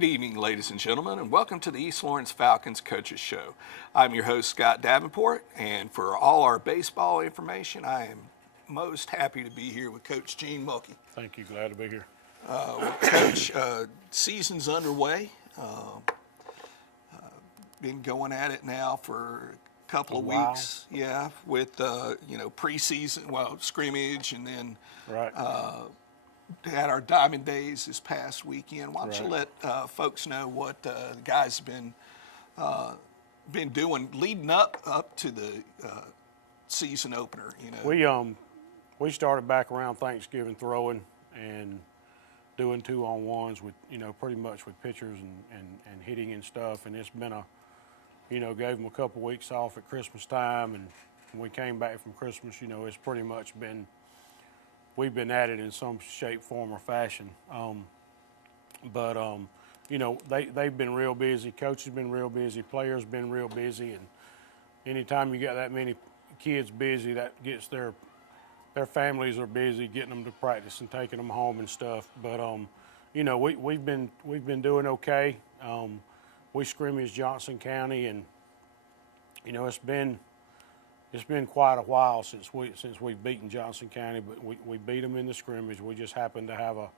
Good evening, ladies and gentlemen, and welcome to the East Lawrence Falcons Coaches Show. I'm your host, Scott Davenport, and for all our baseball information, I am most happy to be here with Coach Gene Mulkey. Thank you. Glad to be here. Coach, season's underway. Been going at it now for a couple of weeks. Yeah, with preseason, scrimmage, and then Right. had our Diamond Days this past weekend. Why don't you let folks know what the guys have been doing leading up to the season opener? We started back around Thanksgiving throwing and doing 2-on-1s with pretty much with pitchers and hitting and stuff, and it's been gave them a couple weeks off at Christmas time, and when we came back from Christmas, it's pretty much been. We've been at it in some shape, form, or fashion. They've been real busy. Coaches have been real busy. Players been real busy. And anytime you got that many kids busy, that gets their families are busy getting them to practice and taking them home and stuff. But we've been doing okay. We scrimmaged Johnson County, and it's been quite a while since we've beaten Johnson County, but we beat them in the scrimmage. We just happened to have a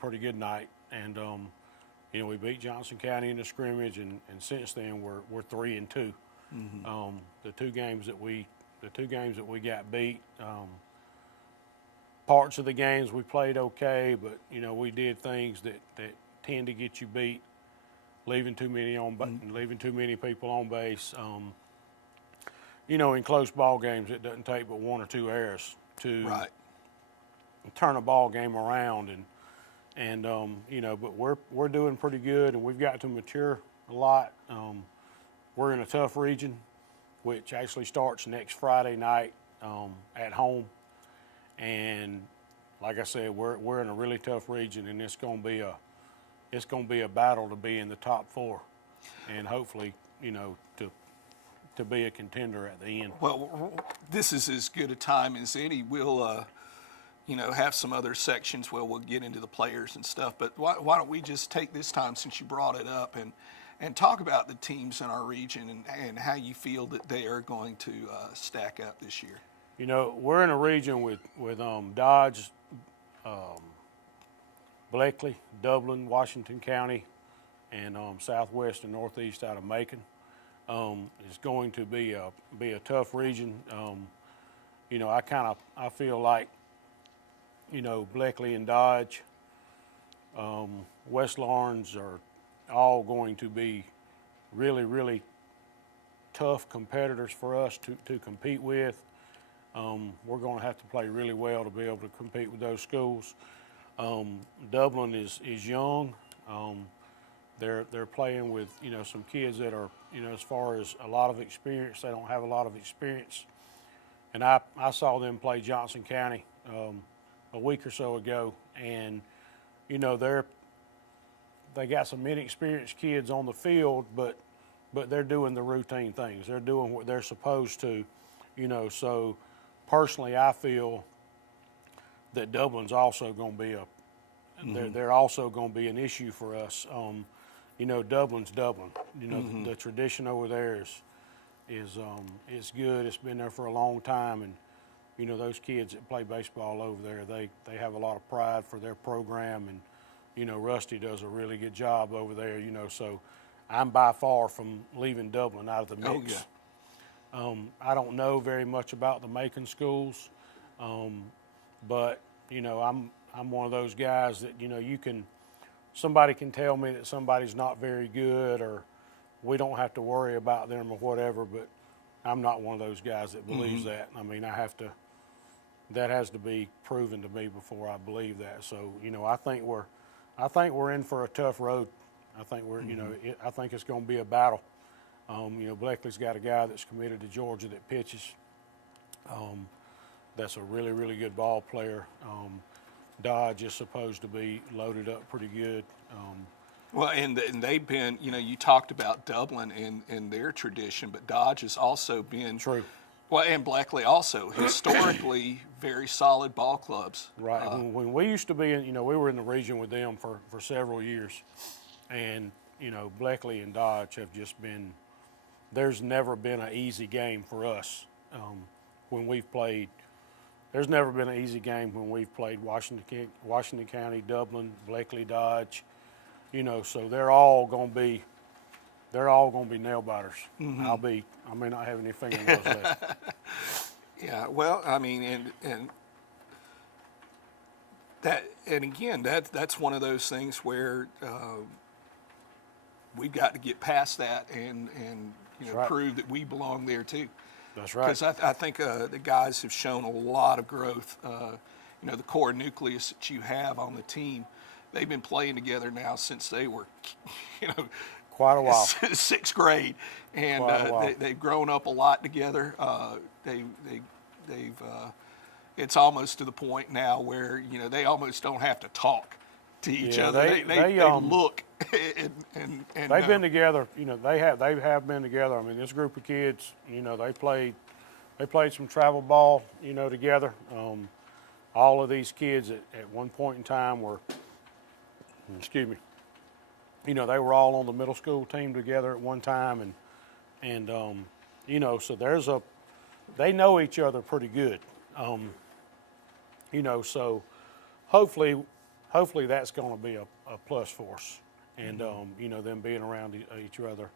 pretty good night, and we beat Johnson County in the scrimmage, and since then we're 3-2. Mm-hmm. The two games that we got beat, parts of the games we played okay, but we did things that tend to get you beat, leaving too many people on base. In close ball games, it doesn't take but one or two errors to turn a ball game around, but we're doing pretty good, and we've got to mature a lot. We're in a tough region, which actually starts next Friday night at home, and like I said, we're in a really tough region, and it's going to be a battle to be in the top four, and hopefully to be a contender at the end. Well, this is as good a time as any. We'll, have some other sections where we'll get into the players and stuff. But why don't we just take this time, since you brought it up, and talk about the teams in our region and how you feel that they are going to stack up this year. We're in a region with Dodge, Bleckley, Dublin, Washington County, and southwest and northeast out of Macon. It's going to be a tough region. I feel like, Bleckley and Dodge, West Lawrence are all going to be really, really tough competitors for us to compete with. We're going to have to play really well to be able to compete with those schools. Dublin is young. They're playing with some kids that are as far as a lot of experience, they don't have a lot of experience. And I saw them play Johnson County a week or so ago, and they got some inexperienced kids on the field, but they're doing the routine things. They're doing what they're supposed to, So personally, I feel that Dublin's also going to be they're also going to be an issue for us. Dublin's Dublin. The tradition over there is good. It's been there for a long time, and those kids that play baseball over there, they have a lot of pride for their program, and Rusty does a really good job over there. So I'm by far from leaving Dublin out of the mix. Oh, yeah. I don't know very much about the Macon schools, but I'm one of those guys that somebody can tell me that somebody's not very good, or we don't have to worry about them or whatever, but I'm not one of those guys that believes that. I mean, that has to be proven to me before I believe that. So, I think we're in for a tough road. I think I think it's going to be a battle. Bleckley's got a guy that's committed to Georgia that pitches. That's a really, really good ball player. Dodge is supposed to be loaded up pretty good. And they've been, you talked about Dublin and their tradition, but Dodge has also been Well, and Blackley also historically very solid ball clubs. Right. When we used to be in, we were in the region with them for several years. And, Blackley and Dodge have just been, there's never been an easy game for us when we've played. There's never been an easy game when we've played Washington County, Dublin, Blackley, Dodge, so they're all going to be nail biters. Mm-hmm. I may not have any fingernails left. Yeah, well, I mean, and again, that's one of those things where we've got to get past that and right. prove that we belong there too. That's right. Because I think the guys have shown a lot of growth. The core nucleus that you have on the team, they've been playing together now since they were, quite a while. Sixth grade, and they've grown up a lot together. They've it's almost to the point now where they almost don't have to talk to each other. They look and they've been together. They have been together. I mean, this group of kids, they played some travel ball, together. All of these kids at one point in time were, excuse me, they were all on the middle school team together at one time, and so they know each other pretty good, so hopefully that's going to be a plus for us, and them being around each other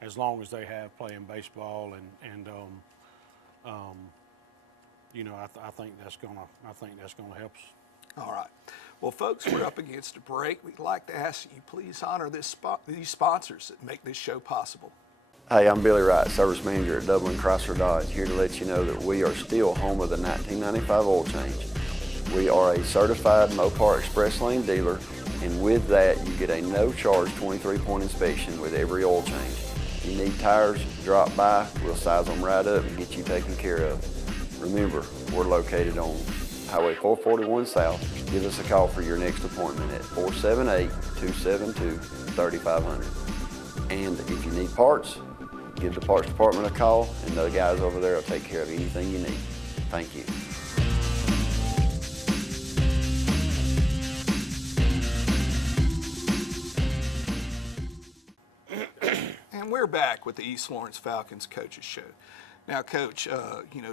as long as they have playing baseball, and I think that's gonna help us. All right. Well, folks, we're up against a break. We'd like to ask you please honor these sponsors that make this show possible. Hey, I'm Billy Wright, Service Manager at Dublin Chrysler Dodge, here to let you know that we are still home of the 1995 oil change. We are a certified Mopar Express Lane dealer, and with that, you get a no-charge 23-point inspection with every oil change. If you need tires, drop by, we'll size them right up and get you taken care of. Remember, we're located on Highway 441 South. Give us a call for your next appointment at 478-272-3500. And if you need parts, give the parts department a call, and the guys over there will take care of anything you need. Thank you. And we're back with the East Lawrence Falcons Coaches Show. Now, Coach,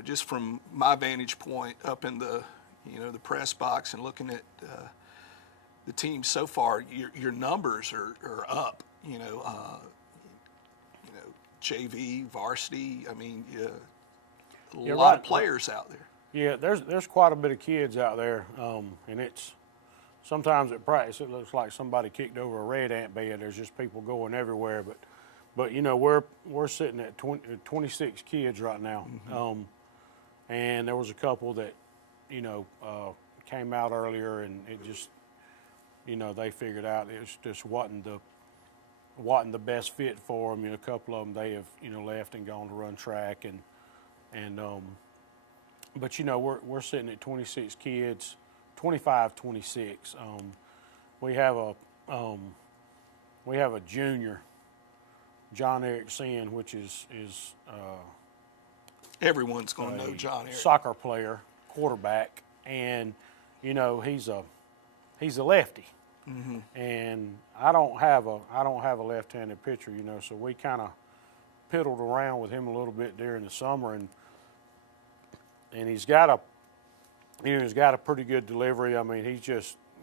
just from my vantage point up in the press box and looking at the team so far, your numbers are up. JV, varsity. I mean, a lot of players out there. Yeah, there's quite a bit of kids out there, and it's sometimes at practice it looks like somebody kicked over a red ant bed. There's just people going everywhere, but we're sitting at 26 kids right now, Mm-hmm. And there was a couple that came out earlier, and it just they figured out it just wasn't the best fit for them. A couple of them they have left and gone to run track, but we're sitting at 26 kids, 25, 26. We have a junior, John Eric Sin, which is Everyone's going to know John Eric. Soccer player, quarterback, and he's a lefty. Mm-hmm. And I don't have a left-handed pitcher, so we kind of piddled around with him a little bit during the summer, and he's got a pretty good delivery. I mean,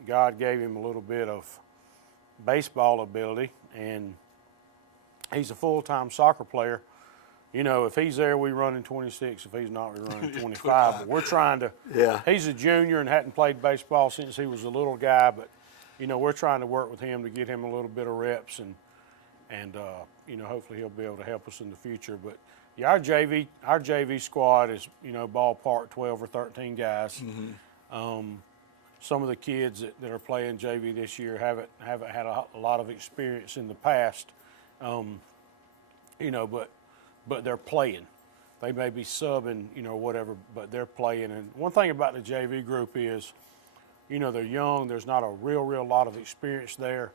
God gave him a little bit of baseball ability, and he's a full-time soccer player. If he's there, we run in 26. If he's not, we run in 25. But we're trying to. Yeah. He's a junior and hadn't played baseball since he was a little guy, but we're trying to work with him to get him a little bit of reps, and hopefully he'll be able to help us in the future. But yeah, our JV squad is ballpark 12 or 13 guys. Mm-hmm. Some of the kids that are playing JV this year haven't had a lot of experience in the past, but they're playing. They may be subbing, whatever, but they're playing. And one thing about the JV group is, they're young. There's not a real lot of experience there,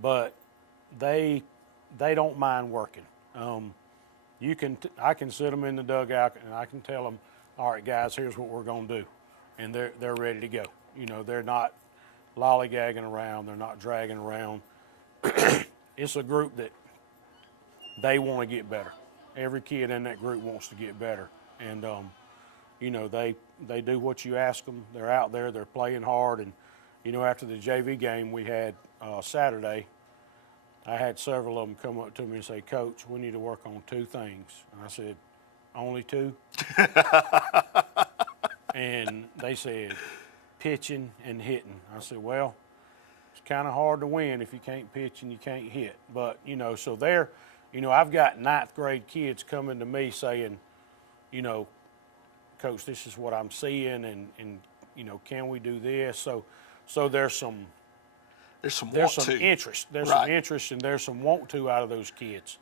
but they don't mind working. I can sit them in the dugout and I can tell them, all right, guys, here's what we're going to do, and they're ready to go. You know, they're not lollygagging around, they're not dragging around. It's a group that they want to get better. Every kid in that group wants to get better, and you know, they do what you ask them. They're out there, they're playing hard, and you know, after the JV game we had Saturday, I had several of them come up to me and say, Coach, we need to work on 2 things. And I said, only 2? And they said, pitching and hitting. I said, well, it's kind of hard to win if you can't pitch and you can't hit. But, you know, so they're, you know, I've got 9th grade kids coming to me saying, you know, Coach, this is what I'm seeing, and you know, can we do this? So there's some interest. There's Right. some interest, and there's some want to out of those kids.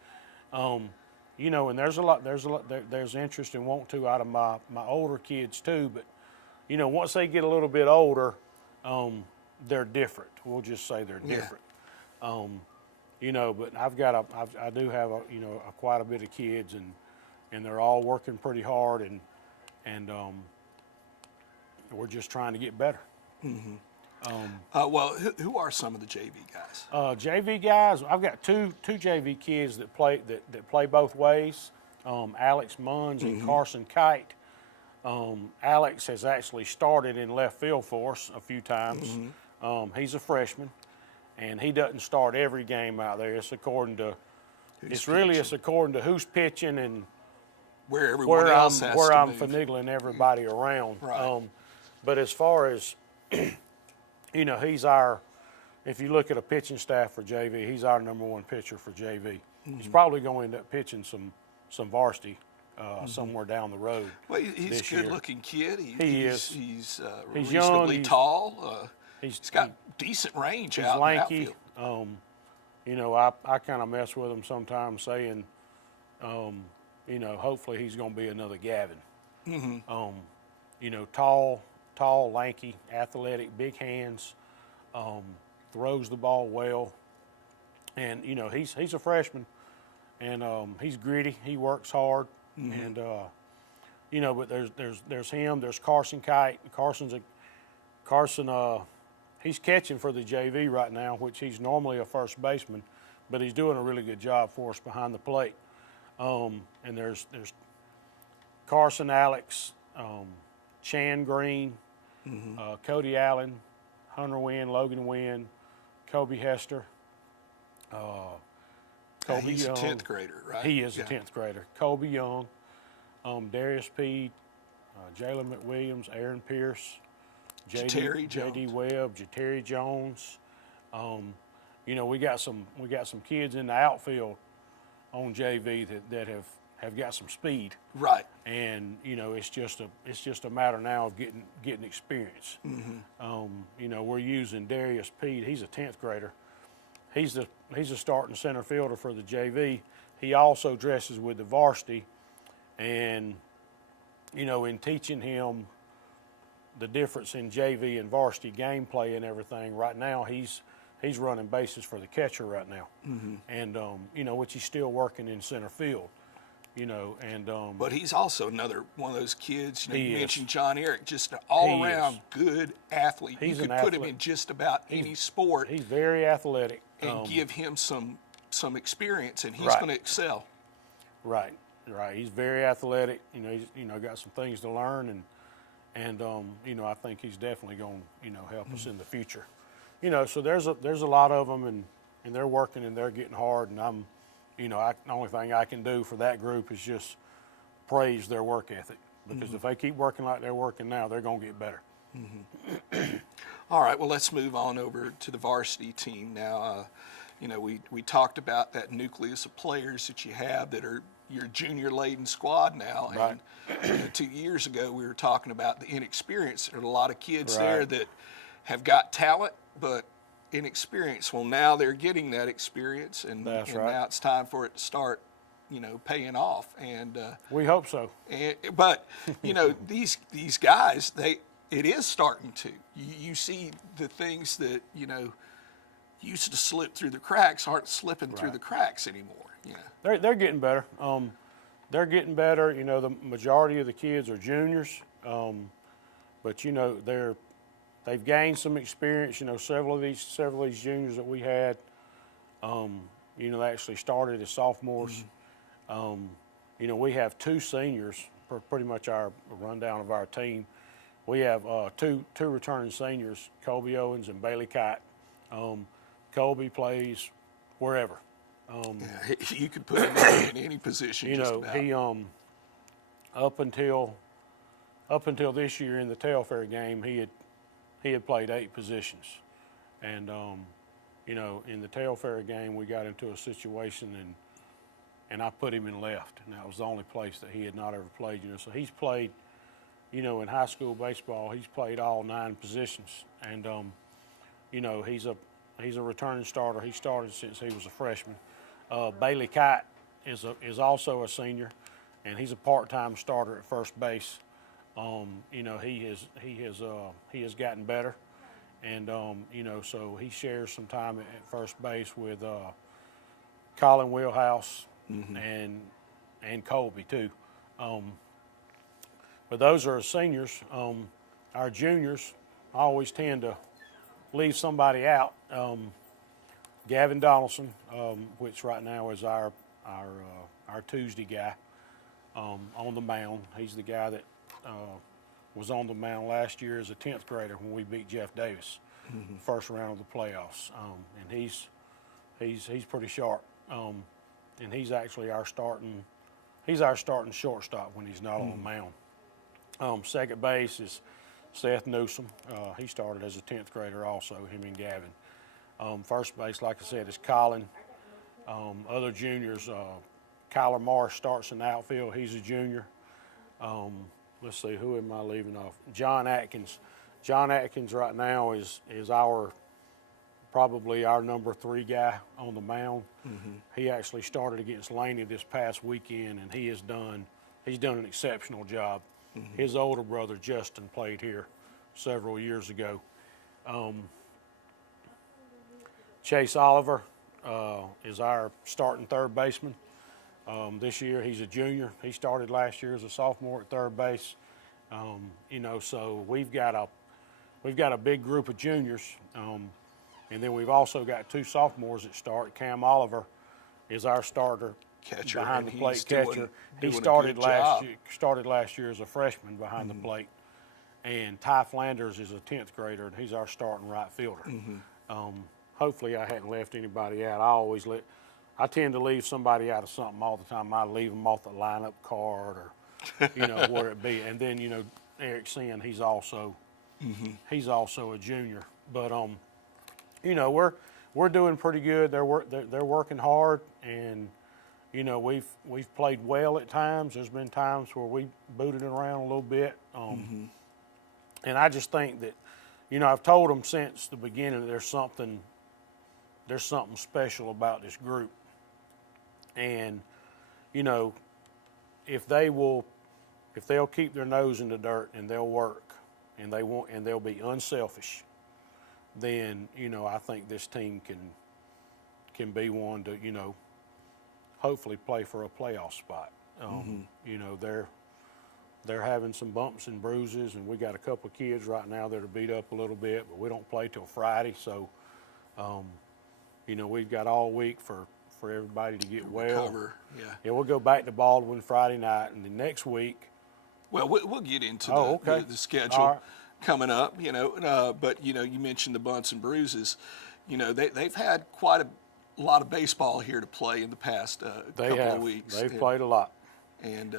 You know, and there's interest and want to out of my older kids too. But you know, once they get a little bit older, they're different. We'll just say they're different. You know, but I do have quite a bit of kids, and they're all working pretty hard, and we're just trying to get better. Well, who are some of the JV guys? JV guys, I've got two JV kids that play both ways. Alex Munns and Carson Kite. Alex has actually started in left field for us a few times. He's a freshman, and he doesn't start every game out there. It's according to who's pitching and Where everyone else has where to I'm move. finagling everybody around. Right. But as far as you know, if you look at a pitching staff for JV, he's our #1 pitcher for JV. He's probably going to end up pitching some varsity somewhere down the road. Well, he's a this year. good-looking kid. He's reasonably young, tall. He's got decent range he's out in the lanky. outfield. You know, I kind of mess with him sometimes, saying, you know, hopefully he's going to be another Gavin. You know, tall, lanky, athletic, big hands, throws the ball well, and you know, he's a freshman, and he's gritty. He works hard, and you know, but there's him. There's Carson Kite. Carson. He's catching for the JV right now, which he's normally a first baseman, but he's doing a really good job for us behind the plate. And there's Carson, Alex, Chan Green, Cody Allen, Hunter Wynn, Logan Wynn, Kobe Hester. Kobe He's Young. a 10th grader, right? He is a 10th grader. Kobe Young, Darius Peed, Jalen McWilliams, Aaron Pierce, J.D. Webb, Jateri Jones. You know, we got some kids in the outfield on JV that have got some speed. Right. And you know, it's just a matter now of getting experience. You know, we're using Darius Peed. He's a 10th grader. He's a starting center fielder for the JV. He also dresses with the varsity, and you know, in teaching him the difference in JV and varsity gameplay and everything, right now he's running bases for the catcher right now, and you know, which he's still working in center field. You know, and but he's also another one of those kids. You know, you mentioned is. John Eric, just an all-around good athlete. He's you could an put him athlete. in just about any sport He's very athletic. and give him some experience, and he's Right. going to excel. Right. He's very athletic. You know, he's got some things to learn, and you know, I think he's definitely going to help us in the future. You know, so there's a lot of them, and they're working and they're getting hard, and I'm. You know, the only thing I can do for that group is just praise their work ethic, because if they keep working like they're working now, they're going to get better. All right, well, let's move on over to the varsity team now. You know, we talked about that nucleus of players that you have that are your junior-laden squad now. Right. And you know, 2 years ago, we were talking about the inexperience. There are a lot of kids Right. there that have got talent, but inexperience. Well, now they're getting that experience, and That's right. now it's time for it to start, you know, paying off. And We hope so. but you know, these guys, it is starting to. You see the things that you know used to slip through the cracks aren't slipping through Right. the cracks anymore. You know. They're getting better. they're getting better. You know, the majority of the kids are juniors, but you know they've gained some experience. You know, several of these juniors that we had, you know, actually started as sophomores. You know, we have 2 seniors for pretty much our rundown of our team. We have two returning seniors, Colby Owens and Bailey Kite. Colby plays wherever. Yeah, you could put him in any position. You just know, about. he up until this year in the Telfair game, he had played 8 positions, and you know, in the Telfair game, we got into a situation and I put him in left, and that was the only place that he had not ever played. You know, so he's played, you know, in high school baseball, he's played all 9 positions, and you know, he's a returning starter. He started since he was a freshman. Bailey Kite is also a senior, and he's a part-time starter at first base. You know, he has gotten better, and you know, so he shares some time at first base with Colin Wheelhouse and Colby too. But those are seniors. Our juniors always tend to leave somebody out. Gavin Donaldson, which right now is our Tuesday guy on the mound. He's the guy that was on the mound last year as a 10th grader when we beat Jeff Davis, first round of the playoffs. And he's pretty sharp. And he's actually our starting shortstop when he's not on the mound. Second base is Seth Newsom. He started as a 10th grader also, him and Gavin. First base, like I said, is Colin. Other juniors, Kyler Marsh starts in the outfield. He's a junior. Let's see, who am I leaving off? John Atkins. John Atkins right now is probably our number 3 guy on the mound. He actually started against Laney this past weekend, and he's done an exceptional job. His older brother Justin played here several years ago. Chase Oliver is our starting third baseman. This year he's a junior. He started last year as a sophomore at third base. You know, so we've got a big group of juniors, and then we've also got 2 sophomores that start. Cam Oliver is our starter Catcher, behind the and plate he's catcher. He doing a started good job. started last year as a freshman behind the plate. And Ty Flanders is a 10th grader, and he's our starting right fielder. Hopefully I hadn't left anybody out. I tend to leave somebody out of something all the time. I leave them off the lineup card or, you know, where it be. And then, you know, Eric Sin, he's also a junior. But, you know, we're doing pretty good. They're working hard, and, you know, we've played well at times. There's been times where we booted it around a little bit. And I just think that, you know, I've told them since the beginning that there's something special about this group. And, you know, if they'll keep their nose in the dirt and they'll work and they'll be unselfish, then, you know, I think this team can be one to, you know, hopefully play for a playoff spot. You know, they're having some bumps and bruises, and we got a couple of kids right now that are beat up a little bit, but we don't play till Friday, so you know, we've got all week for everybody to get well. Recover, yeah. Yeah, we'll go back to Baldwin Friday night, and the next week. Well, we'll get into okay. the schedule coming up, you know. But, you know, you mentioned the bumps and bruises. You know, they've had quite a lot of baseball here to play in the past couple of weeks. They've played a lot. And,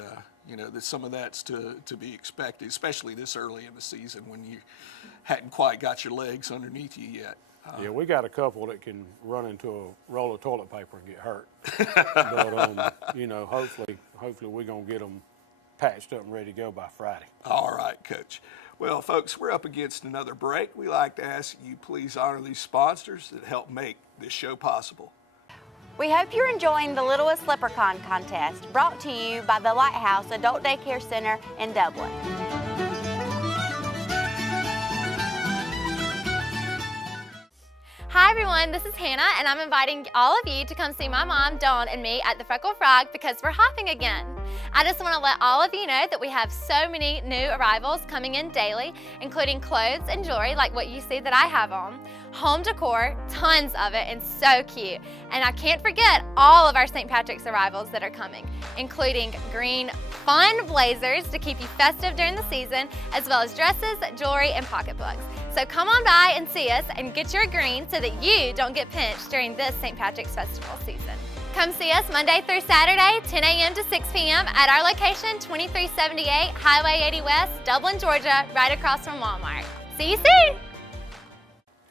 you know, some of that's to be expected, especially this early in the season when you hadn't quite got your legs underneath you yet. Yeah, we got a couple that can run into a roll of toilet paper and get hurt. But, you know, hopefully we're going to get them patched up and ready to go by Friday. All right, Coach. Well, folks, we're up against another break. We like to ask you please honor these sponsors that help make this show possible. We hope you're enjoying the Littlest Leprechaun contest, brought to you by the Lighthouse Adult Daycare Center in Dublin. Hi Hi everyone, this is Hannah and I'm inviting all of you to come see my mom, Dawn, and me at the Freckle Frog because we're hopping again. I just want to let all of you know that we have so many new arrivals coming in daily, including clothes and jewelry like what you see that I have on, home decor, tons of it, and so cute. And I can't forget all of our St. Patrick's arrivals that are coming, including green fun blazers to keep you festive during the season, as well as dresses, jewelry, and pocketbooks. So come on by and see us and get your green so that you don't get pinched during this St. Patrick's Festival season. Come see us Monday through Saturday, 10 a.m. to 6 p.m. at our location, 2378 Highway 80 West, Dublin, Georgia, right across from Walmart. See you soon!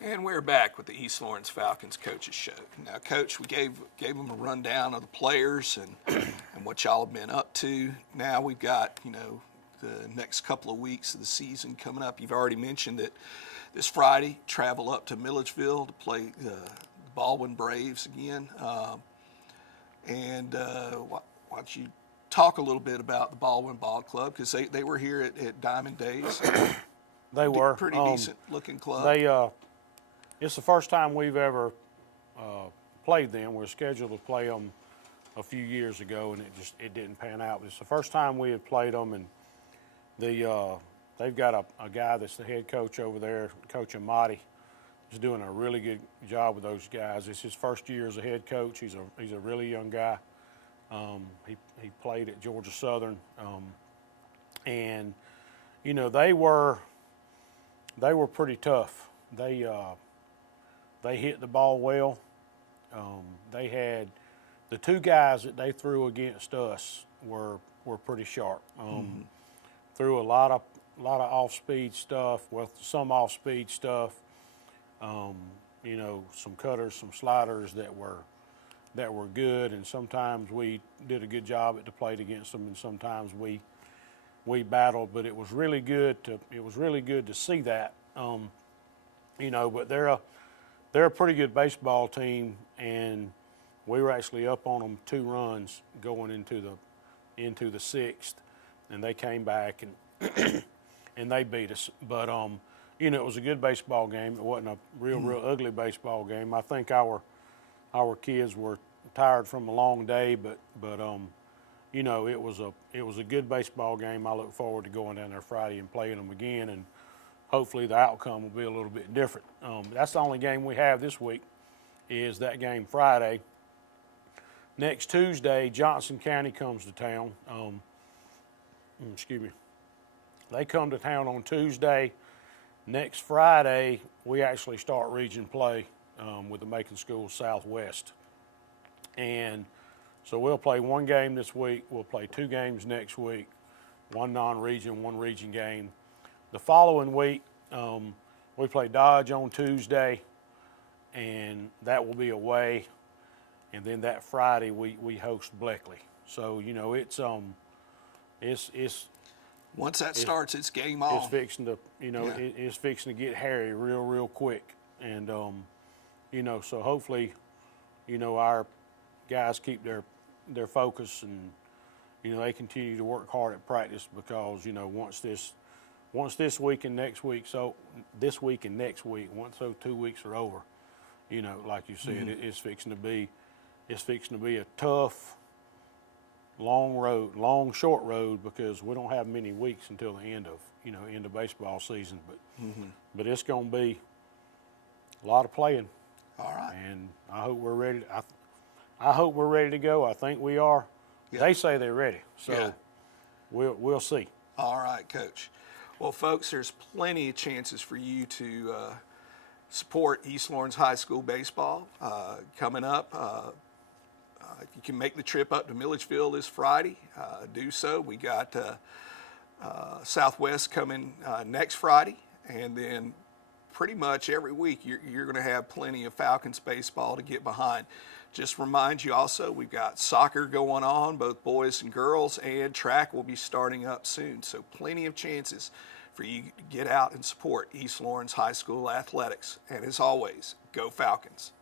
And we're back with the East Lawrence Falcons Coaches Show. Now, Coach, we gave them a rundown of the players and what y'all have been up to. Now we've got, the next couple of weeks of the season coming up. You've already mentioned that this Friday, travel up to Milledgeville to play the Baldwin Braves again. Why don't you talk a little bit about the Baldwin Ball Club, because they were here at Diamond Days. They were. Pretty decent looking club. It's the first time we've ever played them. We were scheduled to play them a few years ago, and it didn't pan out. It's the first time we had played them, and they've got a guy that's the head coach over there, Coach Amati. He's doing a really good job with those guys. It's his first year as a head coach. He's a really young guy. He played at Georgia Southern, and they were pretty tough. They hit the ball well. They had the two guys that they threw against us were pretty sharp. Threw a lot of off-speed stuff, some off-speed stuff. Some cutters, some sliders that were good, and sometimes we did a good job at the plate against them, and sometimes we battled. But it was really good to see that. But they're a pretty good baseball team, and we were actually up on them 2 runs going into the 6th, and they came back and and they beat us. But it was a good baseball game. It wasn't a real ugly baseball game. I think our kids were tired from a long day, but it was a good baseball game. I look forward to going down there Friday and playing them again, and hopefully the outcome will be a little bit different. That's the only game we have this week, is that game Friday. Next Tuesday, Johnson County comes to town. They come to town on Tuesday. Next Friday, we actually start region play with the Macon Schools Southwest. And so we'll play 1 game this week. We'll play 2 games next week, 1 non-region, 1 region game. The following week, we play Dodge on Tuesday, and that will be away. And then that Friday, we host Bleckley. So it's once that starts, it's game on. It's fixing to it's fixing to get hairy real quick, and so hopefully our guys keep their focus, and they continue to work hard at practice, because once this week and next week, once those 2 weeks are over, like you said, it's fixing to be a tough, short road, because we don't have many weeks until the end of baseball season. But it's going to be a lot of playing. All right. And I hope we're ready. I hope we're ready to go. I think we are. Yeah. They say they're ready, so Yeah. we'll see. All right, Coach. Well, folks, there's plenty of chances for you to support East Lawrence High School baseball coming up. If you can make the trip up to Milledgeville this Friday, do so. We got Southwest coming next Friday, and then pretty much every week you're going to have plenty of Falcons baseball to get behind. Just remind you also, we've got soccer going on, both boys and girls, and track will be starting up soon. So plenty of chances for you to get out and support East Lawrence High School athletics. And as always, go Falcons.